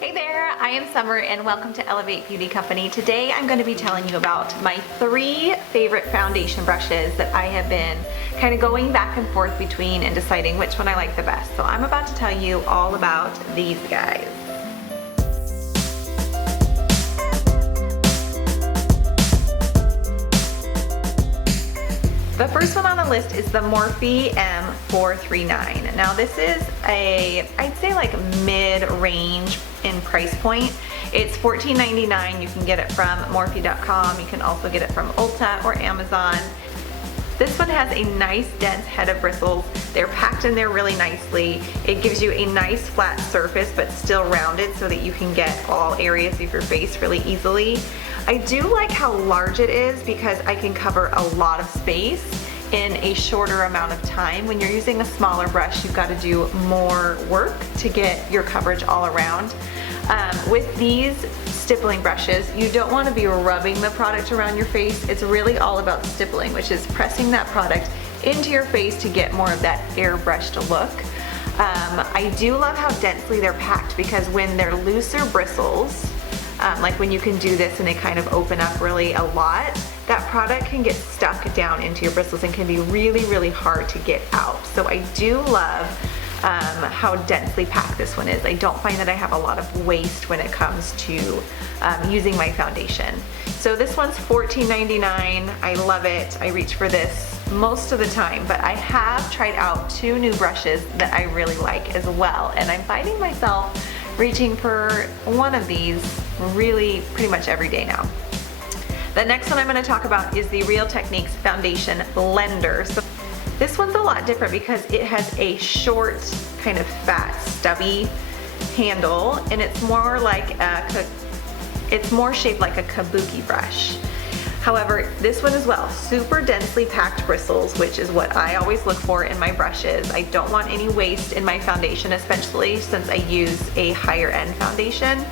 Hey there, I am Summer and welcome to Elevate Beauty Company. Today I'm going to be telling you about my 3 favorite foundation brushes that I have been kind of going back and forth between and deciding which one I like the best. So I'm about to tell you all about these guys. The first one on the list is the Morphe M439. Now this is I'd say like mid-range in price point. It's $14.99. You can get it from Morphe.com. You can also get it from Ulta or Amazon. This one has a nice dense head of bristles. They're packed in there really nicely. It gives you a nice flat surface but still rounded so that you can get all areas of your face really easily. I do like how large it is because I can cover a lot of space in a shorter amount of time. When you're using a smaller brush, you've got to do more work to get your coverage all around. With these stippling brushes, you don't want to be rubbing the product around your face. It's really all about stippling, which is pressing that product into your face to get more of that airbrushed look. I do love how densely they're packed because when they're looser bristles, like when you can do this and they kind of open up really a lot, that product can get stuck down into your bristles and can be really, really hard to get out. So I do love how densely packed this one is. I don't find that I have a lot of waste when it comes to using my foundation. So this one's $14.99. I love it. I reach for this most of the time, but I have tried out 2 new brushes that I really like as well, and I'm finding myself reaching for one of these really pretty much every day now. The next one I'm going to talk about is the Real Techniques Foundation Blender. So this one's a lot different because it has a short, kind of fat, stubby handle, and it's more shaped like a kabuki brush. However, this one as well, super densely packed bristles, which is what I always look for in my brushes. I don't want any waste in my foundation, especially since I use a higher end foundation.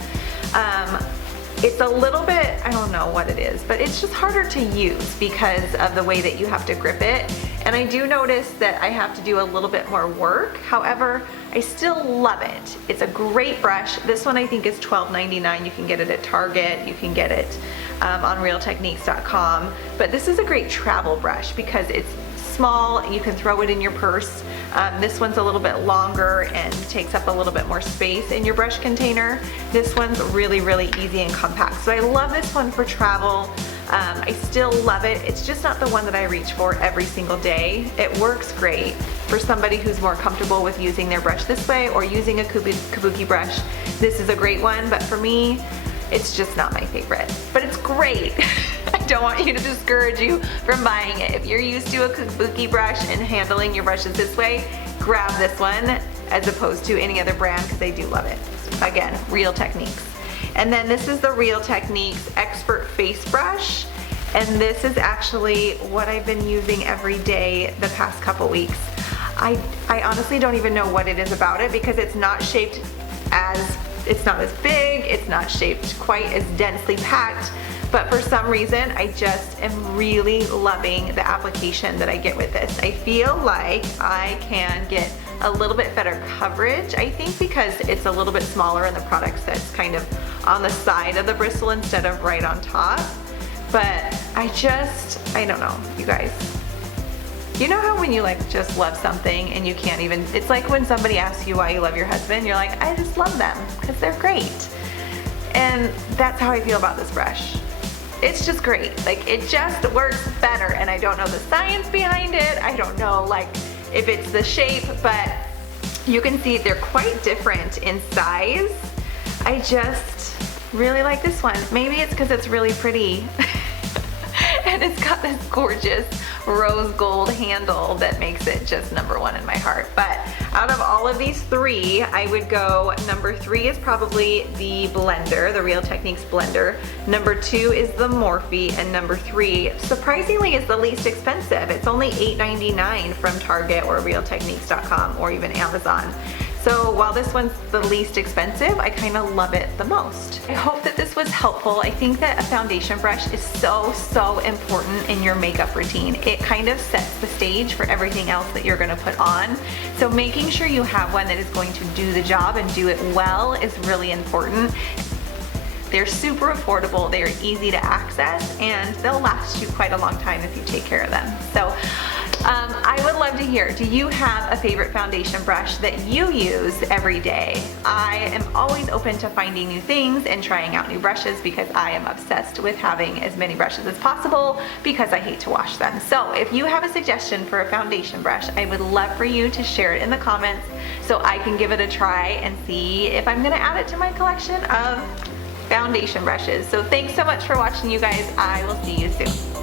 It's a little bit, I don't know what it is, but it's just harder to use because of the way that you have to grip it. And I do notice that I have to do a little bit more work. However, I still love it. It's a great brush. This one I think is $12.99. You can get it at Target. You can get it on realtechniques.com. But this is a great travel brush because it's small. You can throw it in your purse. This one's a little bit longer and takes up a little bit more space in your brush container. This one's really, really easy and compact. So I love this one for travel. I still love it. It's just not the one that I reach for every single day. It works great for somebody who's more comfortable with using their brush this way or using a kabuki brush. This is a great one, but for me, it's just not my favorite. But it's great. I don't want you to discourage you from buying it. If you're used to a kabuki brush and handling your brushes this way, grab this one as opposed to any other brand because I do love it. Again, Real Techniques. And then this is the Real Techniques Expert Face Brush. And this is actually what I've been using every day the past couple weeks. I honestly don't even know what it is about it because it's not shaped it's not as big, it's not shaped quite as densely packed, but for some reason I just am really loving the application that I get with this. I feel like I can get a little bit better coverage, I think because it's a little bit smaller and the product sits kind of on the side of the bristle instead of right on top. But I don't know, you guys. You know how when you just love something and you can't even, it's like when somebody asks you why you love your husband, you're like, I just love them because they're great. And that's how I feel about this brush. It's just great. It just works better, and I don't know the science behind it. I don't know if it's the shape, but you can see they're quite different in size. I just really like this one. Maybe it's because it's really pretty. And it's got this gorgeous rose gold handle that makes it just #1 in my heart. But out of all of these 3, I would go number 3 is probably the blender, the Real Techniques blender. Number 2 is the Morphe, and number 3, surprisingly, is the least expensive. It's only $8.99 from Target or realtechniques.com or even Amazon. So while this one's the least expensive, I kind of love it the most. I hope that this was helpful. I think that a foundation brush is so important in your makeup routine. It kind of sets the stage for everything else that you're gonna put on. So making sure you have one that is going to do the job and do it well is really important. They're super affordable, they're easy to access, and they'll last you quite a long time if you take care of them. So I would love to hear, do you have a favorite foundation brush that you use every day? I am always open to finding new things and trying out new brushes because I am obsessed with having as many brushes as possible because I hate to wash them. So if you have a suggestion for a foundation brush, I would love for you to share it in the comments so I can give it a try and see if I'm gonna add it to my collection of foundation brushes. So thanks so much for watching, you guys. I will see you soon.